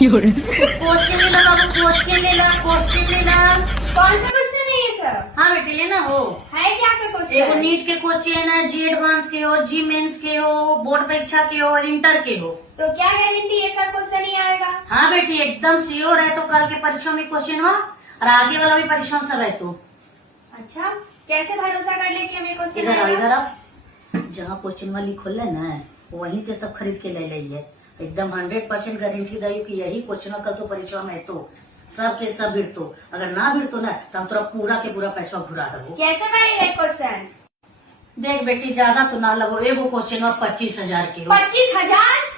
Question ले ला बाबू, question ले ला, question ले ला। कौन सा क्वेश्चन है ये सब? हाँ बेटे लेना हो। है क्या का एगो क्वेश्चन? नीट के क्वेश्चन है, जी एडवांस के हो, जी मेंस के हो, बोर्ड परीक्षा के हो और इंटर के हो। तो क्या गारंटी ये सब क्वेश्चन ही आएगा? हाँ बेटी एकदम श्योर है। तो कल के परीक्षा में क्वेश्चन हो और आगे वाला भी परीक्षा में सब है। तो अच्छा, कैसे भरोसा कर ले कि हमें क्वेश्चन इधर आओ, आएगा? इधर आओ। जहाँ क्वेश्चन वाली खोल ना वहीं से सब खरीद के ले लिये। एकदम 100% गारंटी दी कि यही क्वेश्चन कल तो परीक्षा में है। तो सब के सब भिड़ तो अगर ना भिड़ तो ना तो हम तोरा पूरा के पूरा पैसा घुरा देबो। कैसे भाई है क्वेश्चन? देख बेटी ज्यादा तो ना लगो, एगो क्वेश्चन और 25,000 के हो। 25,000?